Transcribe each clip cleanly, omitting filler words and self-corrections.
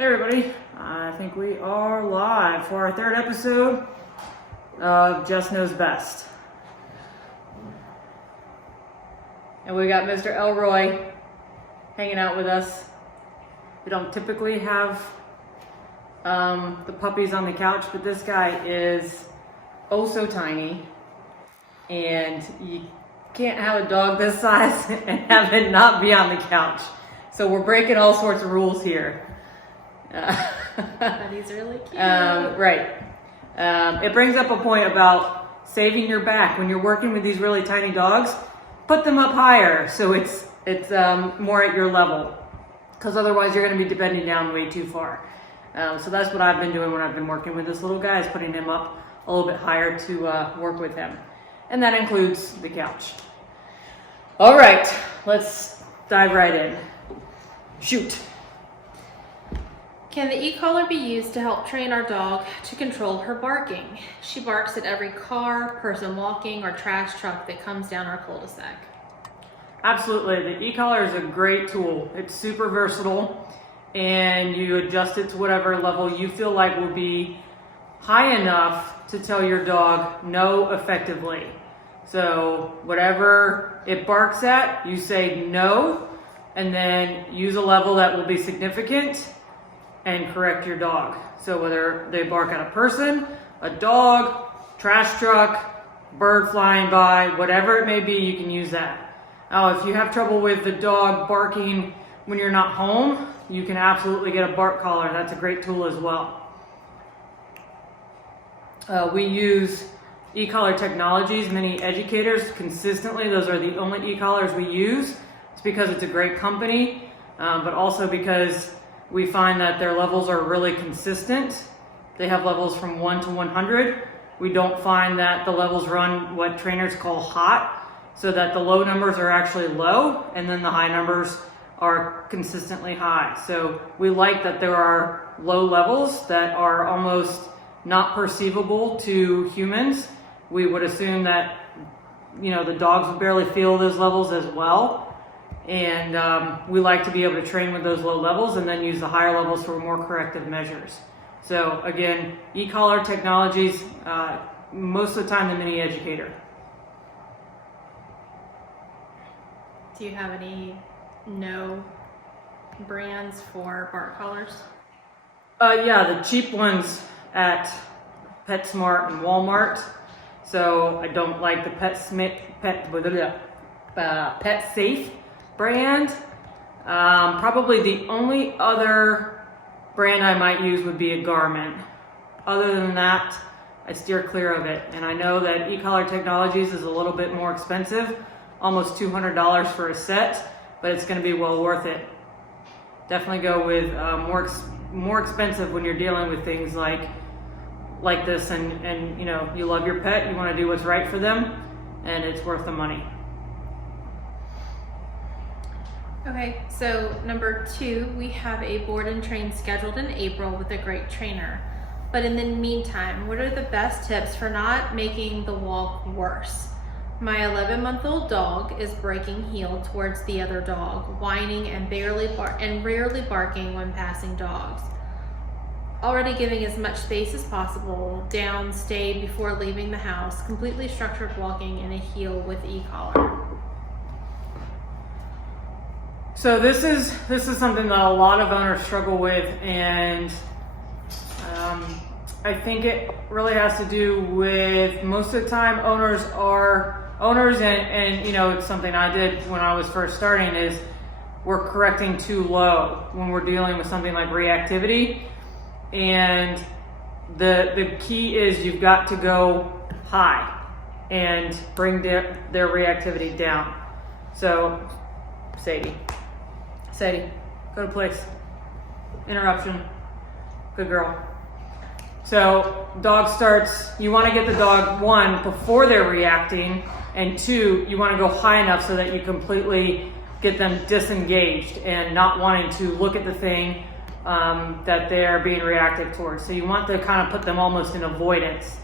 Hey everybody, I think we are live for our third episode of Jess Knows Best. And we got Mr. Elroy hanging out with us. We don't typically have the puppies on the couch, but this guy is oh so tiny. And you can't have a dog this size and have it not be on the couch. So we're breaking all sorts of rules here. But he's really cute. Right. It brings up a point about saving your back. When you're working with these really tiny dogs, put them up higher so it's more at your level. Because otherwise you're going to be bending down way too far. So that's what I've been doing when I've been working with this little guy, is putting him up a little bit higher to work with him. And that includes the couch. All right, let's dive right in. Shoot. Can the e-collar be used to help train our dog to control her barking? She barks at every car, person walking, or trash truck that comes down our cul-de-sac. Absolutely. The e-collar is a great tool. It's super versatile, and you adjust it to whatever level you feel like will be high enough to tell your dog no effectively. So whatever it barks at, you say no, and then use a level that will be significant and correct your dog. So whether they bark at a person, a dog, trash truck, bird flying by, whatever it may be, you can use that. Now, if you have trouble with the dog barking when you're not home, you can absolutely get a bark collar. That's a great tool as well. We use e-collar technologies, many educators consistently. Those are the only e-collars we use. It's because it's a great company, but also because we find that their levels are really consistent. They have levels from 1 to 100. We don't find that the levels run what trainers call hot, so that the low numbers are actually low and then the high numbers are consistently high. So we like that there are low levels that are almost not perceivable to humans. We would assume that, the dogs would barely feel those levels as well. And we like to be able to train with those low levels and then use the higher levels for more corrective measures. So again, e-collar technologies, most of the time the mini educator. Do you have any no brands for bark collars? Yeah, the cheap ones at PetSmart and Walmart. So I don't like the Pet Safe brand. Probably the only other brand I might use would be a Garmin. Other than that, I steer clear of it. And I know that e-collar technologies is a little bit more expensive, almost $200 for a set, but it's going to be well worth it. Definitely go with more expensive when you're dealing with things like this, and you love your pet, you want to do what's right for them, and it's worth the money. Okay, so number 2, we have a board and train scheduled in April with a great trainer. But in the meantime, what are the best tips for not making the walk worse? My 11-month-old dog is breaking heel towards the other dog, whining and rarely barking when passing dogs. Already giving as much space as possible, down, stay before leaving the house, completely structured walking in a heel with e-collar. So this is something that a lot of owners struggle with, and I think it really has to do with, most of the time owners and it's something I did when I was first starting, is we're correcting too low when we're dealing with something like reactivity. And the key is you've got to go high and bring their reactivity down. So Sadie, go to place. Interruption. Good girl. So dog starts, you want to get the dog, 1, before they're reacting, and 2, you want to go high enough so that you completely get them disengaged and not wanting to look at the thing that they're being reactive towards. So you want to kind of put them almost in avoidance,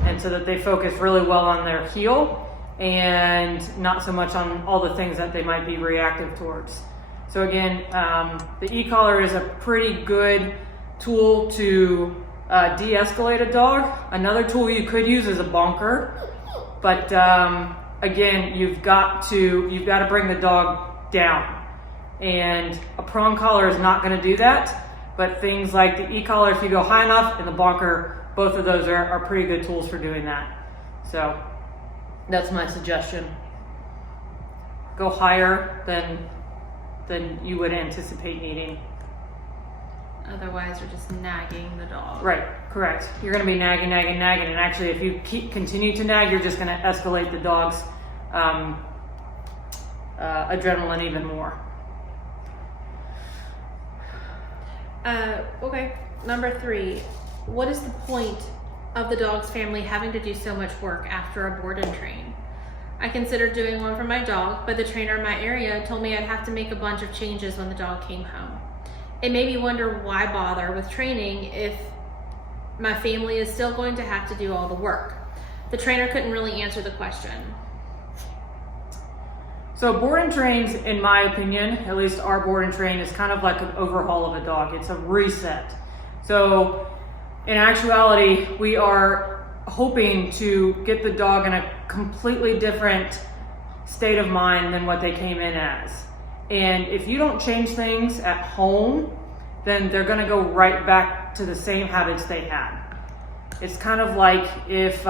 and so that they focus really well on their heel and not so much on all the things that they might be reactive towards. So again, the e-collar is a pretty good tool to de-escalate a dog. Another tool you could use is a bonker, but again, you've got to bring the dog down, and a prong collar is not going to do that. But things like the e-collar, if you go high enough, and the bonker, both of those are pretty good tools for doing that. So that's my suggestion. Go higher than you would anticipate needing. Otherwise, you're just nagging the dog. Right, correct. You're going to be nagging, and actually, if you continue to nag, you're just going to escalate the dog's adrenaline even more. Okay, number 3. What is the point of the dog's family having to do so much work after a board and train? I considered doing one for my dog, but the trainer in my area told me I'd have to make a bunch of changes when the dog came home. It made me wonder why bother with training if my family is still going to have to do all the work. The trainer couldn't really answer the question. So board and trains, in my opinion, at least our board and train, is kind of like an overhaul of a dog. It's a reset. So in actuality, we are hoping to get the dog in a completely different state of mind than what they came in as. And if you don't change things at home, then they're going to go right back to the same habits they had. It's kind of like if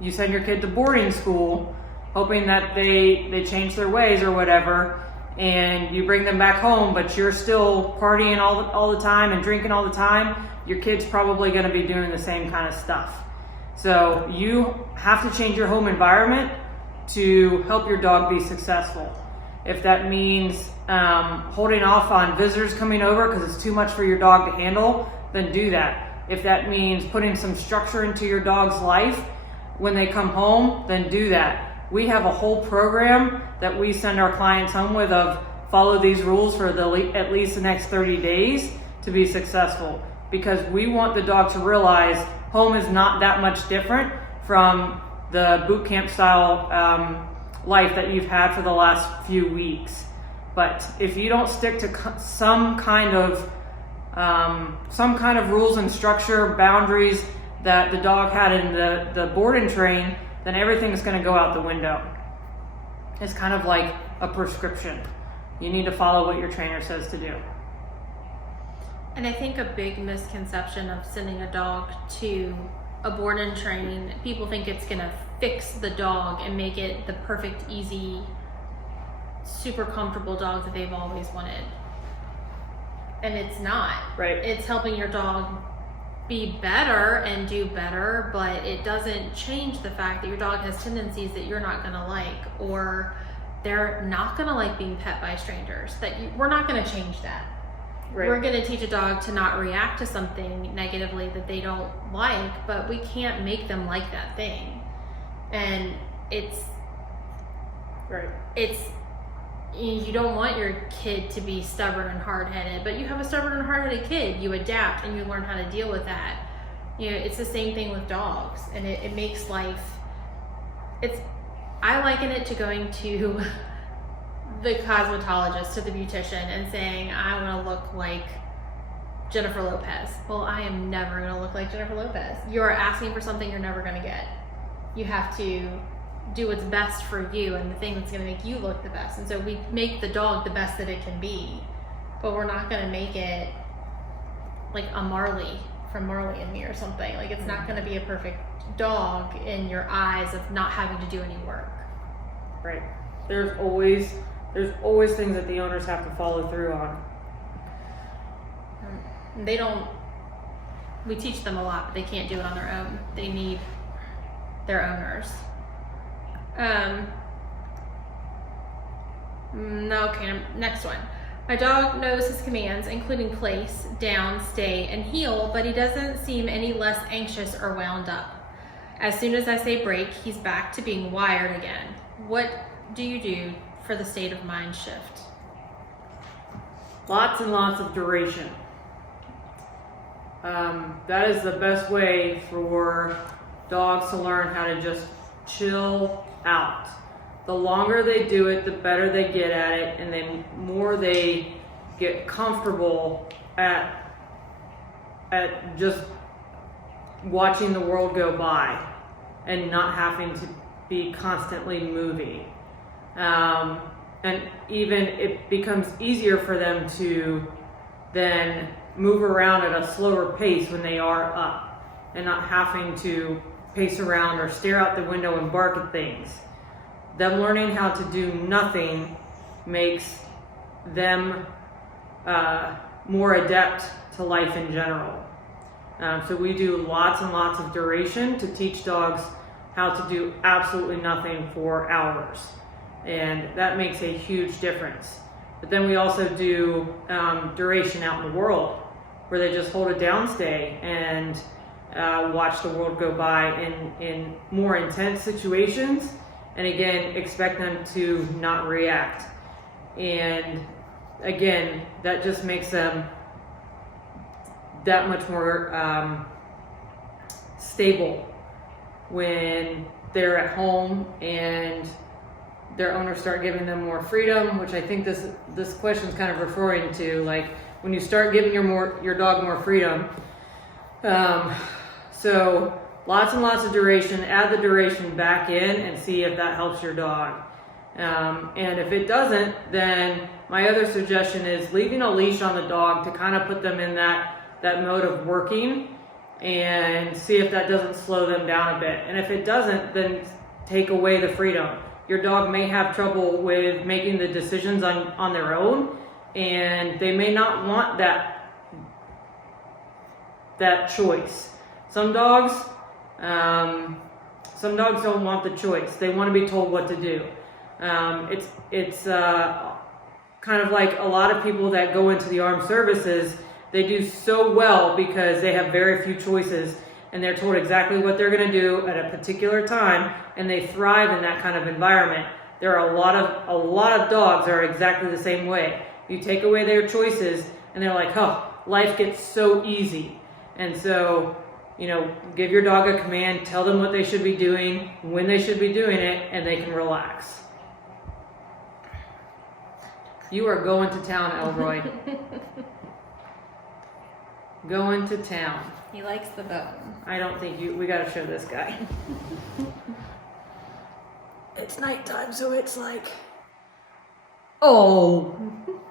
you send your kid to boarding school hoping that they change their ways or whatever, and you bring them back home, but you're still partying all the time and drinking all the time, your kid's probably going to be doing the same kind of stuff. So you have to change your home environment to help your dog be successful. If that means holding off on visitors coming over because it's too much for your dog to handle, then do that. If that means putting some structure into your dog's life when they come home, then do that. We have a whole program that we send our clients home with of follow these rules for at least the next 30 days to be successful, because we want the dog to realize home is not that much different from the boot camp style life that you've had for the last few weeks. But if you don't stick to some kind of rules and structure, boundaries that the dog had in the board and train, then everything is going to go out the window. It's kind of like a prescription. You need to follow what your trainer says to do. And I think a big misconception of sending a dog to a board and train, people think it's going to fix the dog and make it the perfect, easy, super comfortable dog that they've always wanted. And it's not. Right. It's helping your dog be better and do better, but it doesn't change the fact that your dog has tendencies that you're not going to like, or they're not going to like being pet by strangers. We're not going to change that. Right. We're going to teach a dog to not react to something negatively that they don't like, but we can't make them like that thing. And you don't want your kid to be stubborn and hard-headed, but you have a stubborn and hard-headed kid. You adapt and you learn how to deal with that. It's the same thing with dogs, and it makes life. I liken it to going to the cosmetologist, to the beautician, and saying, I want to look like Jennifer Lopez. Well, I am never going to look like Jennifer Lopez. You're asking for something you're never going to get. You have to do what's best for you and the thing that's going to make you look the best. And so we make the dog the best that it can be, but we're not going to make it like a Marley from Marley and Me or something. Like, it's not going to be a perfect dog in your eyes of not having to do any work. Right. There's always things that the owners have to follow through on. We teach them a lot, but they can't do it on their own. They need their owners. Okay, next one. My dog knows his commands, including place, down, stay, and heel, but he doesn't seem any less anxious or wound up. As soon as I say break, he's back to being wired again. What do you do for the state of mind shift? Lots and lots of duration. That is the best way for dogs to learn how to just chill out. the longer they do it, the better they get at it, and the more they get comfortable at just watching the world go by and not having to be constantly moving. And even it becomes easier for them to then move around at a slower pace when they are up and not having to pace around or stare out the window and bark at things. Them learning how to do nothing makes them more adept to life in general. So we do lots and lots of duration to teach dogs how to do absolutely nothing for hours. And that makes a huge difference. But then we also do duration out in the world, where they just hold a downstay and watch the world go by in more intense situations, and again, expect them to not react. And again, that just makes them that much more stable when they're at home and their owners start giving them more freedom, which I think this question is kind of referring to, like when you start giving your dog more freedom. So lots and lots of duration. Add the duration back in and see if that helps your dog. And if it doesn't, then my other suggestion is leaving a leash on the dog to kind of put them in that mode of working and see if that doesn't slow them down a bit. And if it doesn't, then take away the freedom. Your dog may have trouble with making the decisions on their own, and they may not want that choice. Some dogs don't want the choice. They want to be told what to do. It's kind of like a lot of people that go into the armed services. They do so well because they have very few choices, and they're told exactly what they're going to do at a particular time, and they thrive in that kind of environment. There are a lot of dogs that are exactly the same way. You take away their choices, and they're like, oh, life gets so easy. And so, give your dog a command, tell them what they should be doing, when they should be doing it, and they can relax. You are going to town, Elroy. Going to town. He likes the bone. I don't think we gotta show this guy. It's nighttime, so it's like, oh. You're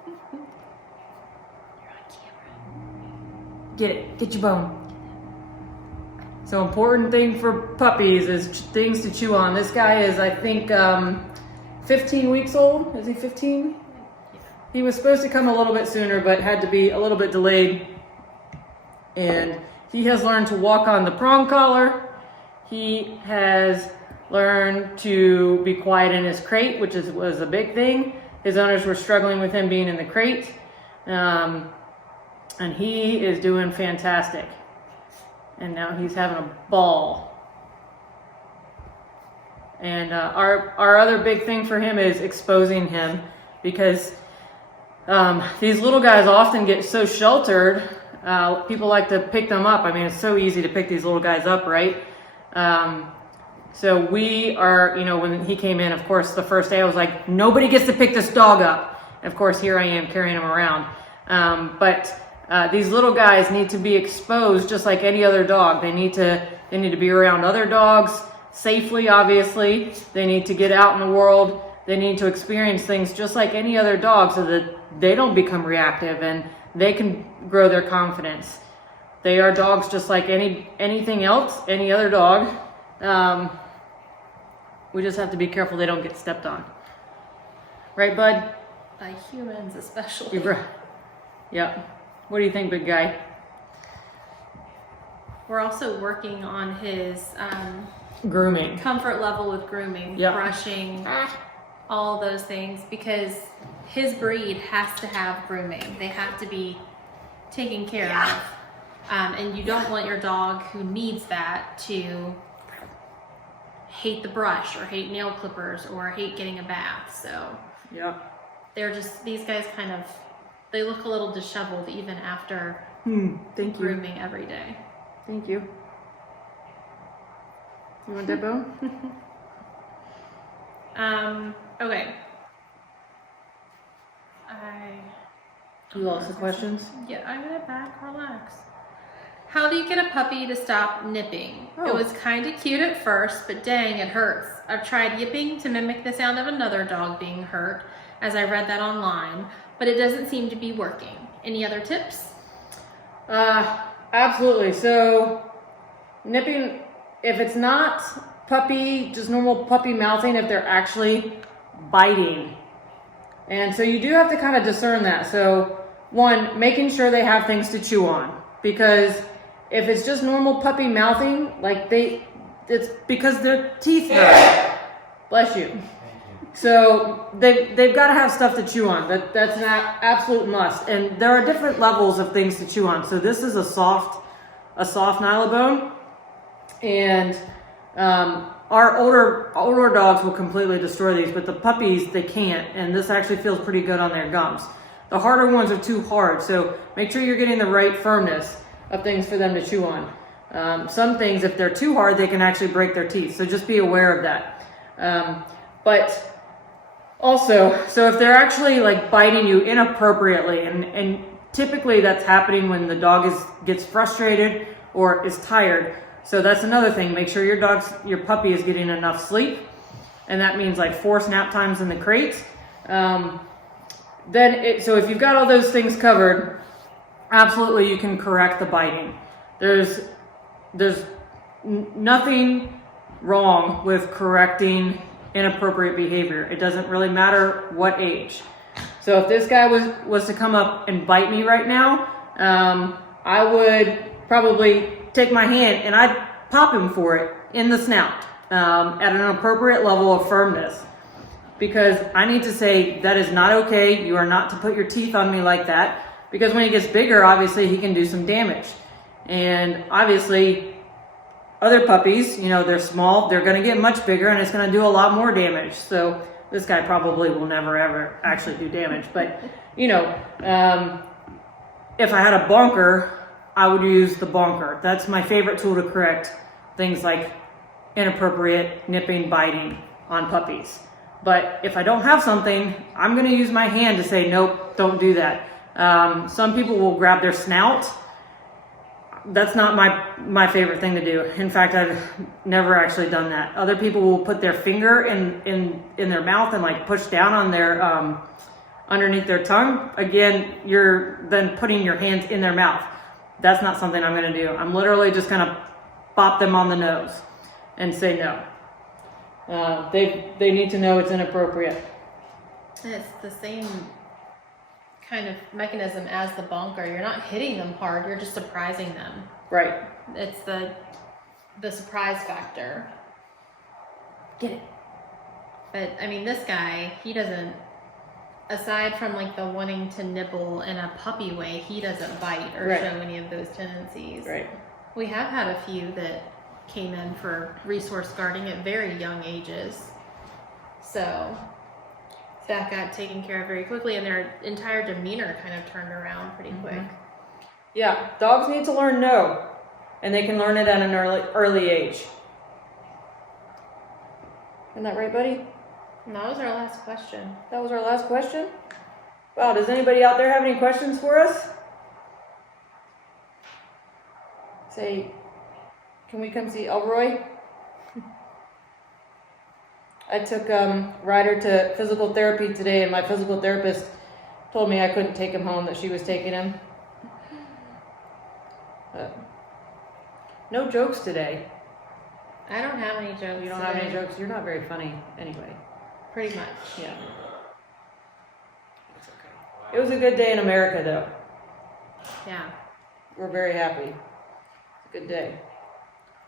on camera. Get it, get your bone. So important thing for puppies is things to chew on. This guy is, I think, 15 weeks old. Is he 15? Yeah. He was supposed to come a little bit sooner, but had to be a little bit delayed. And he has learned to walk on the prong collar. He has learned to be quiet in his crate, which was a big thing. His owners were struggling with him being in the crate. And he is doing fantastic. And now he's having a ball. And our other big thing for him is exposing him, because these little guys often get so sheltered. People like to pick them up. I mean, it's so easy to pick these little guys up, right? So we are, when he came in, of course, the first day I was like, nobody gets to pick this dog up. And of course, here I am carrying him around. But these little guys need to be exposed just like any other dog. They need to be around other dogs safely, obviously. They need to get out in the world. They need to experience things just like any other dog so that they don't become reactive and they can grow their confidence. They are dogs just like anything else, any other dog. We just have to be careful they don't get stepped on. Right, bud? By humans especially. Yeah. What do you think, big guy? We're also working on his Grooming. comfort level with grooming, Yep. brushing, all those things, because his breed has to have grooming. They have to be taken care of. And you don't want your dog who needs that to hate the brush or hate nail clippers or hate getting a bath. So Yeah. they're just, these guys they look a little disheveled even after Thank you. grooming every day. Thank you. You want that bone? Okay. You lost the questions? Yeah, I'm gonna back, relax. How do you get a puppy to stop nipping? Oh. It was kind of cute at first, but dang, it hurts. I've tried yipping to mimic the sound of another dog being hurt, as I read that online, but it doesn't seem to be working. Any other tips? Absolutely. So nipping, if it's not puppy, just normal puppy mouthing, if they're actually biting. And so you do have to kind of discern that. So one, making sure they have things to chew on, because if it's just normal puppy mouthing, like it's because their teeth hurt. Bless you. So they've got to have stuff to chew on. That's an absolute must. And there are different levels of things to chew on. So this is a soft nylabone, and our older dogs will completely destroy these, but the puppies, they can't. And this actually feels pretty good on their gums. The harder ones are too hard. So make sure you're getting the right firmness of things for them to chew on. Some things, if they're too hard, they can actually break their teeth. So just be aware of that. But also, so if they're actually like biting you inappropriately, and typically that's happening when the dog gets frustrated or is tired. So that's another thing. Make sure your puppy is getting enough sleep, and that means like 4 nap times in the crate. So if you've got all those things covered, absolutely you can correct the biting. There's nothing wrong with correcting inappropriate behavior. It doesn't really matter what age. So if this guy was to come up and bite me right now, I would probably take my hand and I'd pop him for it in the snout at an appropriate level of firmness, because I need to say that is not okay. You are not to put your teeth on me like that, because when he gets bigger, obviously he can do some damage. And obviously other puppies, they're small, they're going to get much bigger, and it's going to do a lot more damage. So this guy probably will never ever actually do damage. But if I had a bonker, I would use the bonker. That's my favorite tool to correct things like inappropriate nipping, biting on puppies. But if I don't have something, I'm going to use my hand to say, nope, don't do that. Some people will grab their snout. That's not my favorite thing to do. In fact, I've never actually done that. Other people will put their finger in their mouth and like push down on their underneath their tongue. Again, you're then putting your hands in their mouth. That's not something I'm going to do. I'm literally just going to pop them on the nose and say no. They need to know it's inappropriate. It's the same kind of mechanism as the bonker. You're not hitting them hard, you're just surprising them. Right. It's the surprise factor. Get it. But I mean, this guy, he doesn't, aside from like the wanting to nibble in a puppy way, he doesn't bite or Right. show any of those tendencies. Right. We have had a few that came in for resource guarding at very young ages. So that got taken care of very quickly, and their entire demeanor kind of turned around pretty quick. Yeah, dogs need to learn no, and they can learn it at an early age. Isn't that right, buddy? And that was our last question. That was our last question? Wow, does anybody out there have any questions for us? Say, can we come see Elroy? I took Ryder to physical therapy today, and my physical therapist told me I couldn't take him home, that she was taking him. No jokes today. I don't have any jokes. You don't have any jokes? You're not very funny anyway. Pretty much. Yeah. It's okay. It was a good day in America, though. Yeah. We're very happy. It's a good day.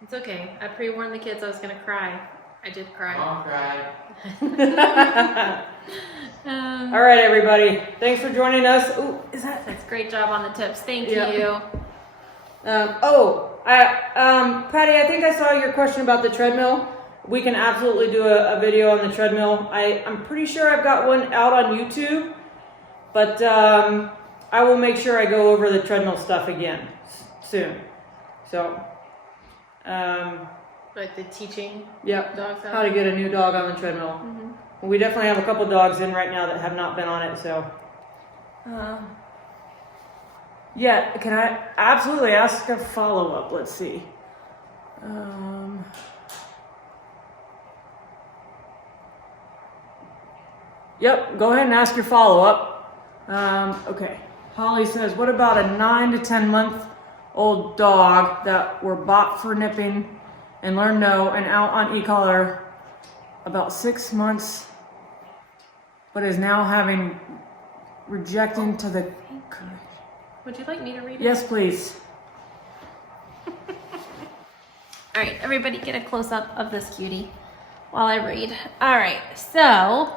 It's okay. I pre-warned the kids I was going to cry. I did cry. Mom cried. All right, everybody. Thanks for joining us. Ooh, is that? That's a great job on the tips. Thank Yeah. you. Patty, I think I saw your question about the treadmill. We can absolutely do a video on the treadmill. I'm pretty sure I've got one out on YouTube, but I will make sure I go over the treadmill stuff again soon. So, Like the teaching Yep. dogs How to get a new dog on the treadmill. We definitely have a couple dogs in right now that have not been on it, so. Yeah, can I absolutely ask a follow-up? Let's see. Yep, go ahead and ask your follow-up. Okay. Holly says, what about a 9 to 10 month old dog that were bought for nipping and learned no and out on e-collar about 6 months, but is now having rejecting to the... Would you like me to read it? Yes, please. All right, everybody get a close-up of this cutie while I read. All right, so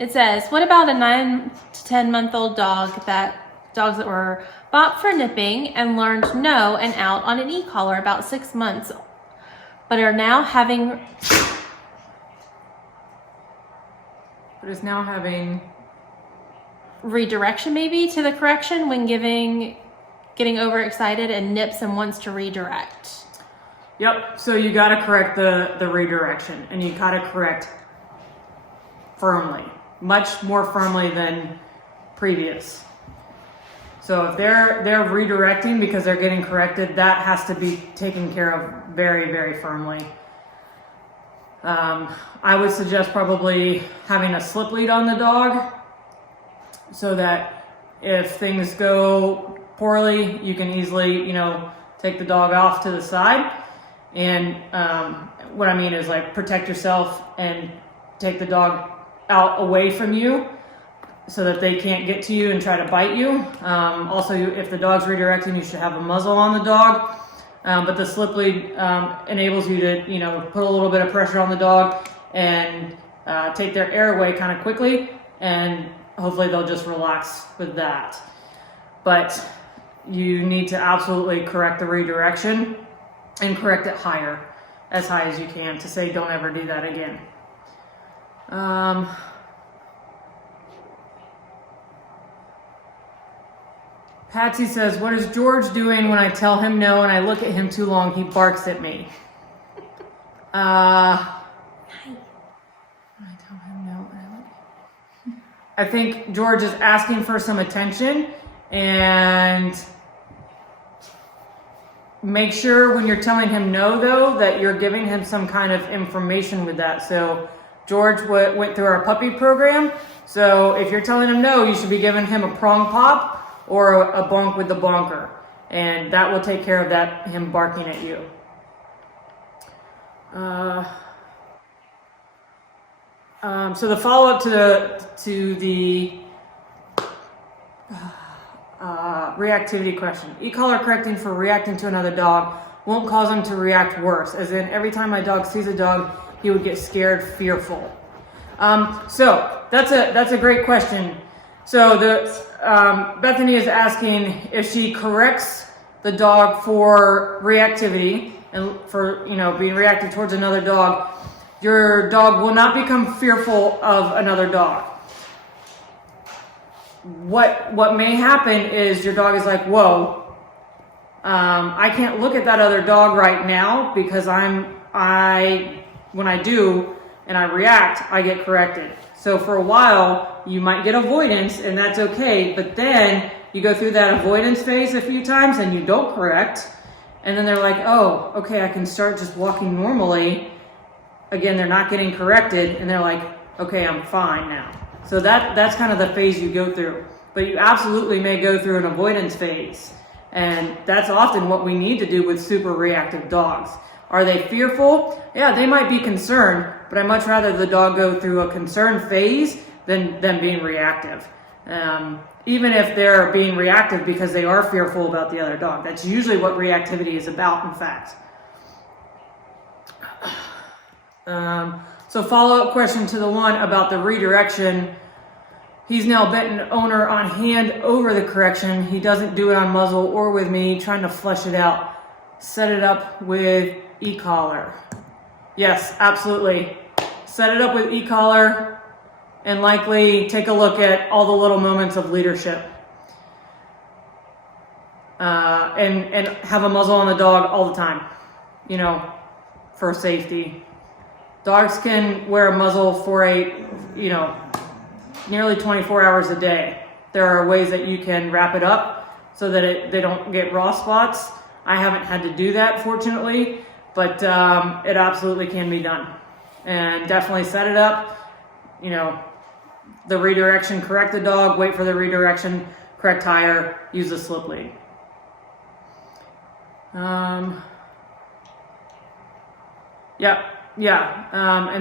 it says, what about a 9 to 10 month old dogs that were bought for nipping and learned no and out on an e-collar about 6 months, but are now having... But is now having... redirection maybe to the correction when getting overexcited and nips and wants to redirect. Yep, so you gotta correct the redirection, and you gotta correct firmly, much more firmly than previous. So if they're redirecting because they're getting corrected, that has to be taken care of very, very firmly. I would suggest probably having a slip lead on the dog so that if things go poorly, you can easily, take the dog off to the side. And what I mean is like protect yourself and take the dog out away from you so that they can't get to you and try to bite you. Also, if the dog's redirecting, you should have a muzzle on the dog. But the slip lead enables you to, put a little bit of pressure on the dog and take their air away kind of quickly, and hopefully they'll just relax with that. But you need to absolutely correct the redirection and correct it higher, as high as you can, to say don't ever do that again. Patsy says, what is George doing when I tell him no and I look at him too long? He barks at me. I tell him no and I look. I think George is asking for some attention, and make sure when you're telling him no, though, that you're giving him some kind of information with that. So George went through our puppy program. So if you're telling him no, you should be giving him a prong pop or a bonk with the bonker, and that will take care of him barking at you. So the follow-up to the reactivity question. E-collar correcting for reacting to another dog won't cause him to react worse, as in every time my dog sees a dog, he would get scared, fearful. So that's a great question. So Bethany is asking if she corrects the dog for reactivity and for being reactive towards another dog, your dog will not become fearful of another dog. What may happen is your dog is like, whoa, I can't look at that other dog right now because when I do and I react, I get corrected. So for a while, you might get avoidance, and that's okay, but then you go through that avoidance phase a few times and you don't correct, and then they're like, oh, okay, I can start just walking normally. Again, they're not getting corrected, and they're like, okay, I'm fine now. So that's kind of the phase you go through. But you absolutely may go through an avoidance phase, and that's often what we need to do with super reactive dogs. Are they fearful? Yeah, they might be concerned, but I'd much rather the dog go through a concern phase than being reactive. Even if they're being reactive because they are fearful about the other dog. That's usually what reactivity is about, in fact. So follow-up question to the one about the redirection. He's now bitten owner on hand over the correction. He doesn't do it on muzzle or with me, trying to flesh it out. Set it up with e-collar. Yes, absolutely. Set it up with e-collar and likely take a look at all the little moments of leadership. And have a muzzle on the dog all the time. for safety. Dogs can wear a muzzle for nearly 24 hours a day. There are ways that you can wrap it up so that they don't get raw spots. I haven't had to do that, fortunately, but it absolutely can be done. And definitely set it up, the redirection, correct the dog, wait for the redirection, correct tire, use the slip lead. And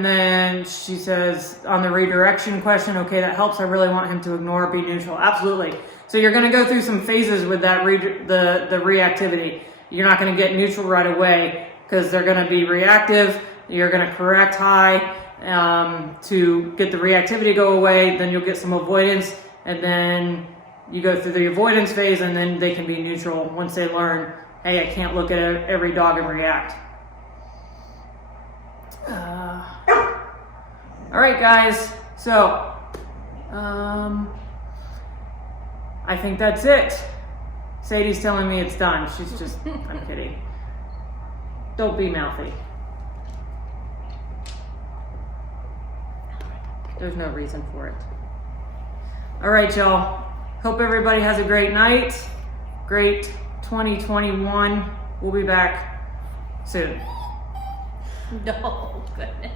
then she says on the redirection question, okay, that helps. I really want him to ignore, be neutral. Absolutely. So you're going to go through some phases with that the reactivity. You're not going to get neutral right away because they're going to be reactive. You're going to correct high to get the reactivity to go away. Then you'll get some avoidance, and then you go through the avoidance phase, and then they can be neutral once they learn, hey, I can't look at every dog and react. All right, guys. So, I think that's it. Sadie's telling me it's done. She's just, I'm kidding. Don't be mouthy. There's no reason for it. All right, y'all. Hope everybody has a great night. Great 2021. We'll be back soon. No, goodness.